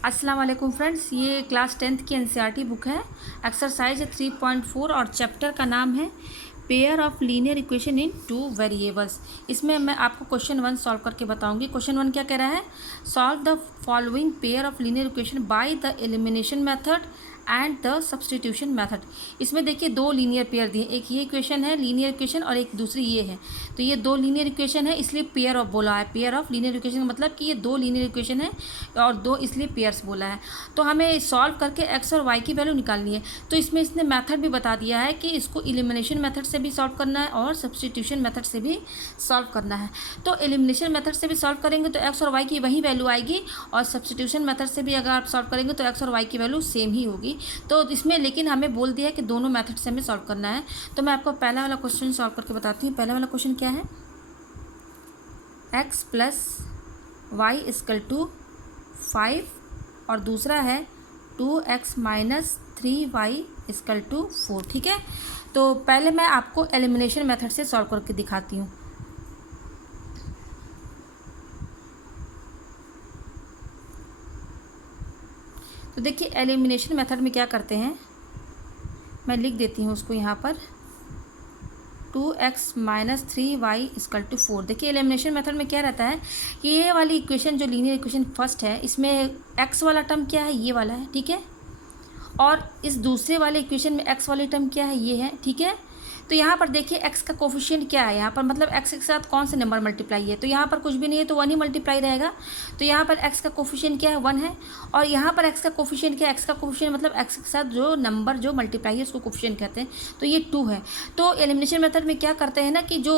अस्सलाम वालेकुम फ्रेंड्स, ये क्लास 10th की एनसीईआरटी बुक है। एक्सरसाइज 3.4 और चैप्टर का नाम है pair of linear equation in two variables. इसमें मैं आपको क्वेश्चन 1 सॉल्व करके बताऊंगी। क्वेश्चन 1 क्या कह रहा है? Solve the following pair of linear equation by the elimination method and the substitution method. इसमें देखिए दो लीनियर पेयर दिए, एक ये इक्वेशन है लीनियर इक्वेशन और एक दूसरी ये है। तो ये दो लीनियर इक्वेशन है, इसलिए पेयर ऑफ बोला है। पेयर ऑफ लीनियर इक्वेशन मतलब कि ये दो लीनियर इक्वेशन है और दो, इसलिए पेयर्स बोला है। तो हमें सॉल्व करके एक्स और वाई की वैल्यू निकालनी है। तो इसमें इसने मेथड भी बता दिया है कि इसको एलिमिनेशन मेथड से भी सॉल्व करना है और सब्सटीट्यूशन मेथड से भी सॉल्व करना है। तो एलिमिनेशन मेथड से भी सॉल्व करेंगे तो एक्स और वाई की वही वैल्यू आएगी, और सब्सटीट्यूशन मेथड से भी अगर आप सॉल्व करेंगे तो एक्स और वाई की वैल्यू सेम ही होगी। तो इसमें लेकिन हमें बोल दिया है कि दोनों मेथड से हमें सॉल्व करना है। तो मैं आपको पहला वाला क्वेश्चन सॉल्व करके बताती हूँ। पहला वाला क्वेश्चन क्या है? x plus y equal to 5 और दूसरा है 2x minus 3y equal to 4। ठीक है, तो पहले मैं आपको एलिमिनेशन मेथड से सॉल्व करके दिखाती हूँ। तो देखिए एलिमिनेशन मेथड में क्या करते हैं, मैं लिख देती हूँ उसको यहाँ पर 2x minus 3y equal to 4। देखिए एलिमिनेशन मेथड में क्या रहता है कि ये वाली इक्वेशन जो लीनियर इक्वेशन फर्स्ट है, इसमें x वाला टर्म क्या है, ये वाला है। ठीक है, और इस दूसरे वाले इक्वेशन में x वाली टर्म क्या है, ये है। ठीक है, तो यहाँ पर देखिए x का कोफिशिएंट क्या है, यहाँ पर मतलब x के साथ कौन से नंबर मल्टीप्लाई है, तो यहाँ पर कुछ भी नहीं है तो 1 ही मल्टीप्लाई रहेगा। तो यहाँ पर x का कोफिशिएंट क्या है, 1 है, और यहाँ पर x का कोफिशिएंट क्या है, x का कोफिशिएंट मतलब x के साथ जो नंबर जो मल्टीप्लाई है उसको कोफिशिएंट कहते हैं, तो ये 2 है। तो एलिमिनेशन मेथड में क्या करते हैं ना कि जो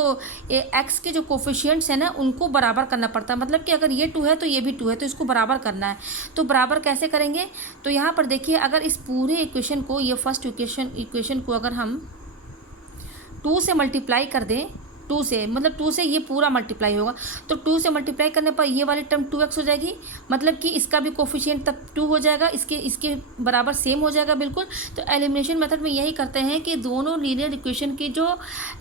x के जो कोफिशिएंट्स हैं ना उनको बराबर करना पड़ता है। मतलब कि अगर ये 2 है तो ये भी 2 है, तो इसको बराबर करना है। तो बराबर कैसे करेंगे? तो यहाँ पर देखिए अगर इस पूरे इक्वेशन को, ये फर्स्ट इक्वेशन को अगर हम 2 से मल्टीप्लाई कर दें, 2 से मतलब 2 से ये पूरा मल्टीप्लाई होगा, तो 2 से मल्टीप्लाई करने पर ये वाली टर्म 2x हो जाएगी, मतलब कि इसका भी कोफिशिएंट तब 2 हो जाएगा, इसके बराबर सेम हो जाएगा बिल्कुल। तो एलिमिनेशन मेथड में यही करते हैं कि दोनों लीनियर इक्वेशन की जो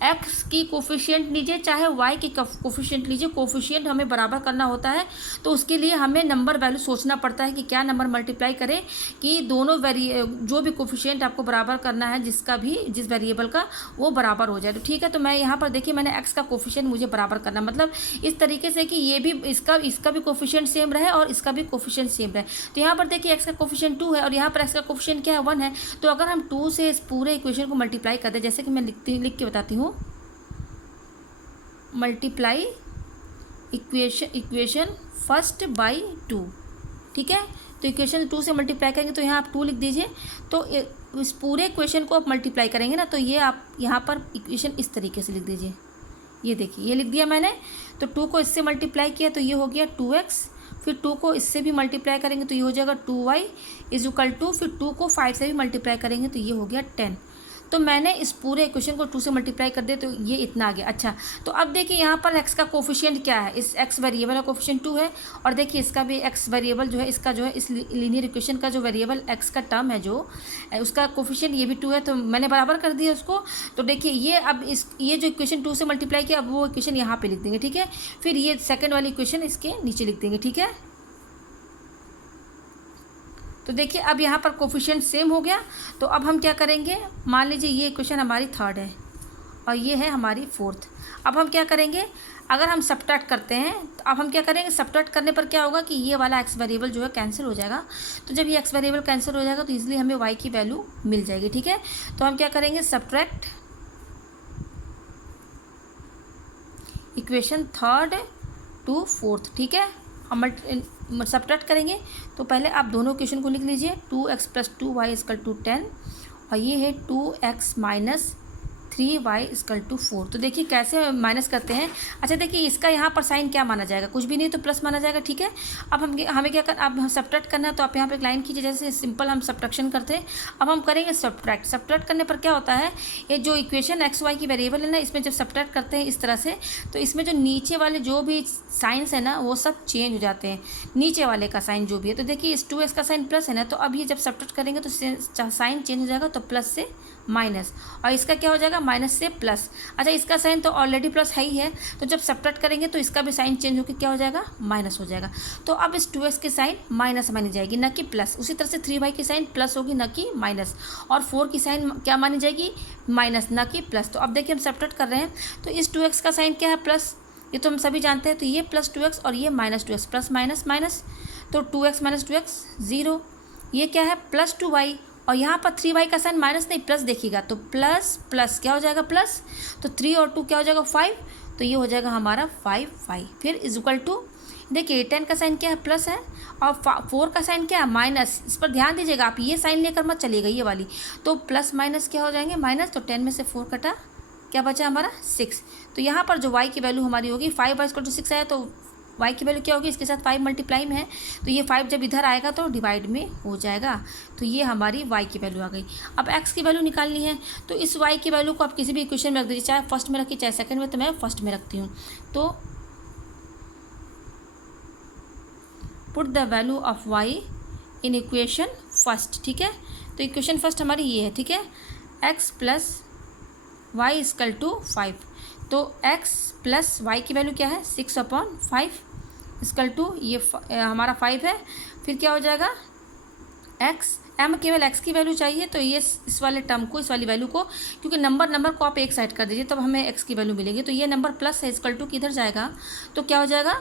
x की कोफिशिएंट लीजिए चाहे y की कोफिशिएंट लीजिए, कोफिशिएंट हमें बराबर करना होता है। तो उसके लिए हमें नंबर वैल्यू सोचना पड़ता है कि क्या नंबर मल्टीप्लाई करें कि दोनों जो भी कोफिशिएंट आपको बराबर करना है, जिस वेरिएबल का, वो बराबर हो जाए। तो ठीक है, तो मैं यहाँ पर देखिए मैंने x का कोफिशिएंट मुझे बराबर करना, मतलब इस तरीके से कि ये भी इसका भी कोफिशिएंट सेम रहे और इसका भी कोफिशिएंट सेम रहे। तो यहाँ पर देखिए x का कोफिशिएंट 2 है और यहाँ पर x का कोफिशिएंट क्या है, 1 है। तो अगर हम 2 से इस पूरे इक्वेशन को मल्टीप्लाई कर दें, जैसे कि मैं लिख के बताती हूँ, मल्टीप्लाई इक्वेशन फर्स्ट बाई 2। ठीक है, तो इक्वेशन 2 से मल्टीप्लाई करेंगे तो यहाँ आप 2 लिख दीजिए। तो इस पूरे इक्वेशन को आप मल्टीप्लाई करेंगे ना, तो ये आप यहाँ पर इक्वेशन इस तरीके से लिख दीजिए। ये देखिए ये लिख दिया मैंने। तो 2 को इससे मल्टीप्लाई किया तो ये हो गया 2x, फिर 2 को इससे भी मल्टीप्लाई करेंगे तो ये हो जाएगा 2y इज इक्वल टू, फिर 2 को 5 से भी मल्टीप्लाई करेंगे तो ये हो गया 10। तो मैंने इस पूरे इक्वेशन को 2 से मल्टीप्लाई कर दिया तो ये इतना आ गया। अच्छा, तो अब देखिए यहाँ पर x का कोफिशिएंट क्या है, इस x वेरिएबल का कोफिशिएंट 2 है, और देखिए इसका भी x वेरिएबल जो है, इसका जो है इस लीनियर इक्वेशन का जो वेरिएबल x का टर्म है जो उसका कोफिशिएंट ये भी 2 है, तो मैंने बराबर कर दिया उसको। तो देखिए ये अब ये जो इक्वेशन 2 से मल्टीप्लाई किया, अब वो इक्वेशन यहाँ पर लिख देंगे। ठीक है, फिर ये सेकेंड वाली इक्वेशन इसके नीचे लिख देंगे। ठीक है, तो देखिए अब यहाँ पर कोफिशिएंट सेम हो गया। तो अब हम क्या करेंगे, मान लीजिए ये इक्वेशन हमारी थर्ड है और ये है हमारी फोर्थ। अब हम क्या करेंगे, अगर हम सब्ट्रैक्ट करते हैं तो अब हम क्या करेंगे, सब्ट्रैक्ट करने पर क्या होगा कि ये वाला x वेरिएबल जो है कैंसिल हो जाएगा। तो जब ये x वेरिएबल कैंसिल हो जाएगा तो ईजिली हमें y की वैल्यू मिल जाएगी। ठीक है, तो हम क्या करेंगे, subtract equation third to fourth. ठीक है, हम सब्ट्रैक्ट करेंगे तो पहले आप दोनों इक्वेशन को लिख लीजिए, 2x plus 2y equal to 10, और ये है 2x minus 3y equal to 4। तो देखिए कैसे माइनस करते हैं। अच्छा देखिए इसका यहाँ पर साइन क्या माना जाएगा, कुछ भी नहीं तो प्लस माना जाएगा। ठीक है, अब हमें क्या करना, अब सब्ट्रैक्ट करना है तो आप यहाँ पे एक लाइन कीजिए, जैसे सिंपल हम सब्ट्रैक्शन करते हैं। अब हम करेंगे सब्ट्रैक्ट करने पर क्या होता है, ये जो इक्वेशन एक्स वाई की वेरिएबल है ना, इसमें जब सब्ट्रैक्ट करते हैं इस तरह से, तो इसमें जो नीचे वाले जो भी साइंस है ना वो सब चेंज हो जाते हैं, नीचे वाले का साइन जो भी है। तो देखिए इस 2x का साइन प्लस है ना, तो अब ये जब सब्ट्रैक्ट करेंगे तो साइन चेंज हो जाएगा, तो प्लस से माइनस, और इसका क्या हो जाएगा माइनस से प्लस। अच्छा, इसका साइन तो ऑलरेडी प्लस है ही है, तो जब सब्ट्रैक्ट करेंगे तो इसका भी साइन चेंज होकर क्या हो जाएगा, माइनस हो जाएगा। तो अब इस 2x की साइन माइनस मानी जाएगी, ना कि प्लस। उसी तरह से 3y की साइन प्लस होगी, ना कि माइनस। और 4 की साइन क्या मानी जाएगी, माइनस, ना कि प्लस। तो अब देखिए हम सब्ट्रैक्ट कर रहे हैं, तो इस 2x का साइन क्या है, प्लस, ये तो हम सभी जानते हैं। तो ये प्लस 2x और ये minus 2x, plus minus minus, तो 2x माइनस 2x 0। ये क्या है, प्लस 2y, और यहाँ पर 3y का साइन माइनस नहीं प्लस देखिएगा, तो प्लस प्लस क्या हो जाएगा, प्लस। तो 3 और 2 क्या हो जाएगा, 5। तो ये हो जाएगा हमारा 5y। फिर इज इक्वल टू, देखिए 10 का साइन क्या है, प्लस है, और 4 का साइन क्या है, माइनस। इस पर ध्यान दीजिएगा, आप ये साइन लेकर मत चलिएगा, ये वाली। तो प्लस माइनस क्या हो जाएंगे, माइनस। तो 10 में से 4 कटा, क्या बचा हमारा, 6। तो यहाँ पर जो y की वैल्यू हमारी होगी 5y इक्वल टू 6 आया, तो y की वैल्यू क्या होगी, इसके साथ 5 मल्टीप्लाई में है, तो ये 5 जब इधर आएगा तो डिवाइड में हो जाएगा। तो ये हमारी y की वैल्यू आ गई। अब x की वैल्यू निकालनी है, तो इस y की वैल्यू को आप किसी भी इक्वेशन में रख दीजिए, चाहे फर्स्ट में रखिए चाहे सेकंड में, तो मैं फर्स्ट में रखती हूँ। तो put the value of y in equation first, ठीक है। तो इक्वेशन फर्स्ट हमारी ये है, ठीक है, x plus y equal to 5। तो x प्लस वाई की वैल्यू क्या है, 6/5 इक्वल टू ये हमारा 5 है। फिर क्या हो जाएगा, x, m केवल x की वैल्यू चाहिए, तो ये इस वाले टर्म को, इस वाली वैल्यू को, क्योंकि नंबर को आप एक साइड कर दीजिए तब हमें x की वैल्यू मिलेगी। तो ये नंबर प्लस है, इक्वल टू किधर जाएगा, तो क्या हो जाएगा,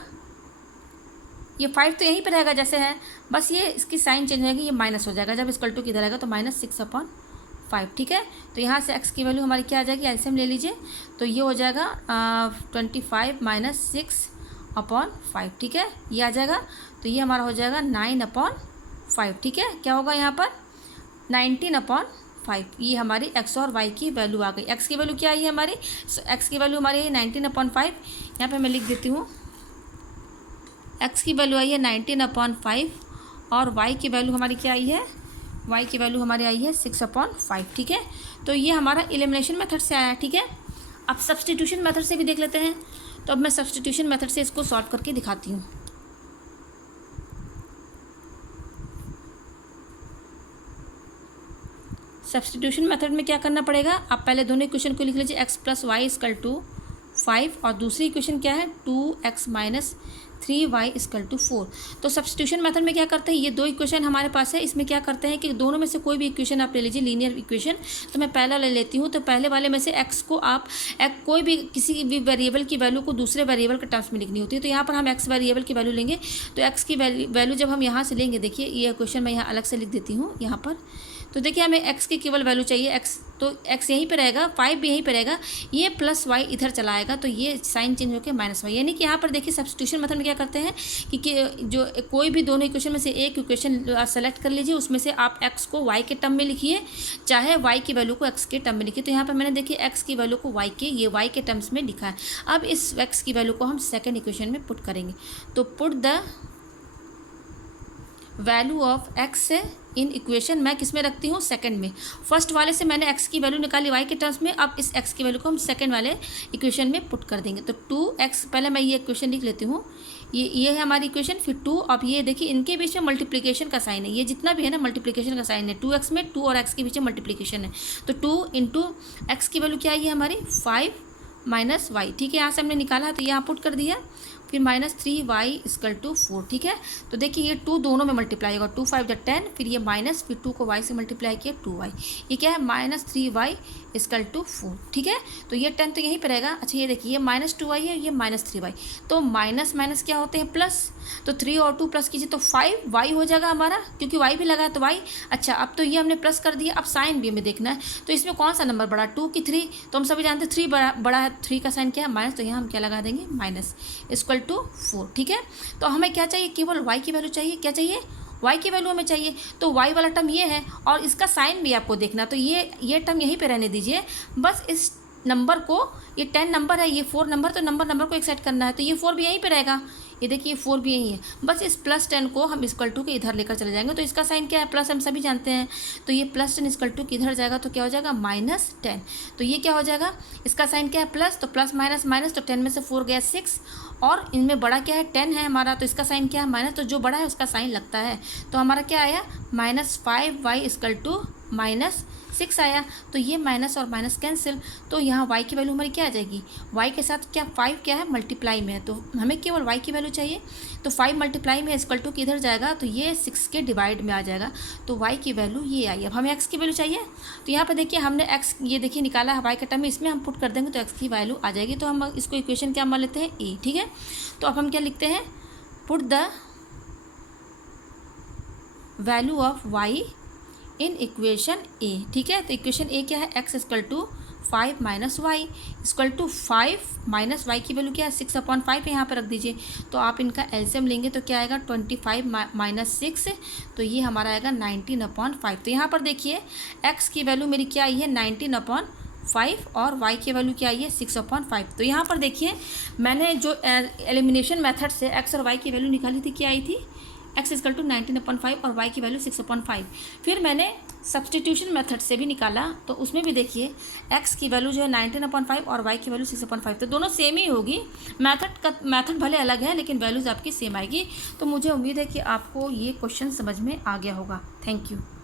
ये 5 तो यहीं पर रहेगा जैसे है, बस ये इसकी साइन चेंज होगी, ये माइनस हो जाएगा। जब इक्वल टू किधर आएगा तो माइनस 6/5, ठीक है। तो यहाँ से x की वैल्यू हमारी क्या आ जाएगी, एलसीएम ले लीजिए, तो ये हो जाएगा 25 माइनस 6/5, ठीक है, ये आ जाएगा। तो ये हमारा हो जाएगा 9/5, ठीक है। क्या होगा यहाँ पर, 19/5। ये हमारी x और y की वैल्यू आ गई। x की वैल्यू क्या आई है हमारी, x की वैल्यू हमारी है 19/5। यहाँ पे मैं लिख देती हूँ, x की वैल्यू आई है 19/5 और y की वैल्यू हमारी क्या आई है, y की वैल्यू हमारी आई है 6/5, ठीक है। तो ये हमारा एलिमिनेशन मेथड से आया है, ठीक है। अब सब्स्टिट्यूशन मेथड से भी देख लेते हैं। तो अब मैं सब्स्टिट्यूशन मेथड से इसको सॉल्व करके दिखाती हूँ। सब्स्टिट्यूशन मेथड में क्या करना पड़ेगा, आप पहले दोनों इक्वेशन को लिख लीजिए, x plus y equal to 5 और दूसरी इक्वेशन क्या है, 2x minus 3y equal to 4। तो सब्स्टिट्यूशन मेथड में क्या करते हैं, ये दो इक्वेशन हमारे पास है, इसमें क्या करते हैं कि दोनों में से कोई भी इक्वेशन आप ले लीजिए, लीनियर इक्वेशन। तो मैं पहला ले लेती हूँ, तो पहले वाले में से x को आप कोई भी किसी भी वेरिएबल की वैल्यू को दूसरे वेरिएबल के टर्म्स में लिखनी होती है। तो यहाँ पर हम x वेरिएबल की वैल्यू लेंगे, तो x की वैल्यू जब हम यहाँ से लेंगे, देखिए ये इक्वेशन मैं यहाँ अलग से लिख देती हूँ यहाँ पर। तो देखिए हमें x की केवल वैल्यू चाहिए, x, तो x यहीं पे रहेगा, 5 भी यहीं पे रहेगा, ये प्लस y इधर चला आएगा, तो ये साइन चेंज होकर माइनस y। यानी कि यहाँ पर देखिए सब्स्टिट्यूशन मेथड में क्या करते हैं कि जो कोई भी दोनों इक्वेशन में से एक इक्वेशन सेलेक्ट कर लीजिए, उसमें से आप x को y के टर्म में लिखिए, चाहे y की वैल्यू को x के टर्म में लिखिए। तो यहाँ पर मैंने देखिए x की वैल्यू को ये y के टर्म्स में लिखा है। अब इस x की वैल्यू को हम सेकेंड इक्वेशन में पुट करेंगे। तो put the value of x in equation, मैं किस में रखती हूँ, सेकंड में। फर्स्ट वाले से मैंने x की वैल्यू निकाली y के टर्म्स में, अब इस x की वैल्यू को हम सेकंड वाले इक्वेशन में पुट कर देंगे। तो 2x, पहले मैं ये इक्वेशन लिख लेती हूँ, ये है हमारी इक्वेशन, फिर 2। अब ये देखिए इनके बीच में मल्टीप्लिकेशन का साइन है, ये जितना भी है ना मल्टीप्लिकेशन का साइन है, 2x में 2 और x के बीच में मल्टीप्लिकेशन है। तो 2 इंटू x की वैल्यू क्या आई है हमारी, 5 माइनस y, ठीक है। यहाँ से हमने निकाला है तो यहाँ पुट कर दिया, फिर माइनस 3y इक्वल टू 4, ठीक है। तो देखिए ये 2 दोनों में मल्टीप्लाई होगा, 2 5 10, फिर ये माइनस, फिर 2 को y से मल्टीप्लाई किया 2y, ये क्या है माइनस 3y इक्वल टू 4, ठीक है। तो ये 10 तो यहीं पर रहेगा। अच्छा ये देखिए ये माइनस 2y है, ये माइनस 3y, तो माइनस माइनस क्या होते हैं, प्लस। तो 3 और 2 प्लस कीजिए तो 5y हो जाएगा हमारा, क्योंकि y भी लगा है तो y। अच्छा अब तो ये हमने प्लस कर दिया, अब साइन भी हमें देखना है, तो इसमें कौन सा नंबर बड़ा, 2 की 3। तो हम सभी जानते हैं 3 बड़ा है, 3 का साइन क्या है, माइनस, तो यहाँ हम क्या लगा देंगे, माइनस इक्वल टू 4, ठीक है। तो हमें क्या चाहिए, केवल y की वैल्यू चाहिए, क्या चाहिए, y की वैल्यू हमें चाहिए। तो y वाला टर्म ये है और इसका साइन भी आपको देखना, तो ये टर्म यहीं पे रहने दीजिए। बस इस नंबर को, ये 10 नंबर है, ये 4 नंबर, तो नंबर को एक सेट करना है, तो ये 4 भी यहीं पे रहेगा, ये देखिए 4 भी यही है। बस इस प्लस 10 को हम इक्वल टू के इधर लेकर चले जाएंगे। तो इसका साइन क्या है, प्लस, हम सभी जानते हैं। तो ये प्लस 10 इक्वल टू किधर जाएगा, तो क्या हो जाएगा, माइनस 10। तो ये क्या हो जाएगा, इसका साइन क्या है, प्लस, तो प्लस माइनस माइनस, तो 10 में से 4 गया 6, और इनमें बड़ा क्या है, 10 है हमारा, तो इसका साइन क्या है, माइनस, तो जो बड़ा है उसका साइन लगता है। तो हमारा क्या आया, -5y इक्वल टू 6 आया, तो ये माइनस और माइनस कैंसिल, तो यहाँ y की वैल्यू हमारी क्या आ जाएगी, y के साथ क्या 5 क्या है मल्टीप्लाई में है, तो हमें केवल y की वैल्यू चाहिए, तो 5 मल्टीप्लाई में इक्वल टू किधर जाएगा, तो ये 6 के डिवाइड में आ जाएगा, तो y की वैल्यू ये आई। अब हमें x की वैल्यू चाहिए, तो यहाँ पर देखिए हमने x ये देखिए निकाला है y का टर्म में, इसमें हम पुट कर देंगे तो x की वैल्यू आ जाएगी, तो हम इसको इक्वेशन क्या मान लेते हैं a, ठीक है। तो अब हम क्या लिखते हैं, put the value of y in equation A, ठीक है। तो इक्वेशन ए क्या है, x equal to 5 minus Y equal to 5 minus Y की वैल्यू क्या है 6/5 यहाँ पर रख दीजिए, तो आप इनका एलसीएम लेंगे तो क्या आएगा 25 माइनस 6, तो ये हमारा आएगा 19/5। तो यहाँ पर देखिए x की वैल्यू मेरी क्या आई है 19/5 और y की वैल्यू क्या आई है 6/5। तो यहाँ पर देखिए मैंने जो एलिमिनेशन मेथड से x और y की वैल्यू निकाली थी, क्या आई थी, x इक्वल टू 19/5 और y की वैल्यू 6/5। फिर मैंने सब्सटीट्यूशन मेथड से भी निकाला, तो उसमें भी देखिए x की वैल्यू जो है 19/5 और y की वैल्यू 6/5, तो दोनों सेम ही होगी, मेथड भले अलग है लेकिन वैल्यूज़ आपकी सेम आएगी। तो मुझे उम्मीद है कि आपको ये क्वेश्चन समझ में आ गया होगा। Thank you.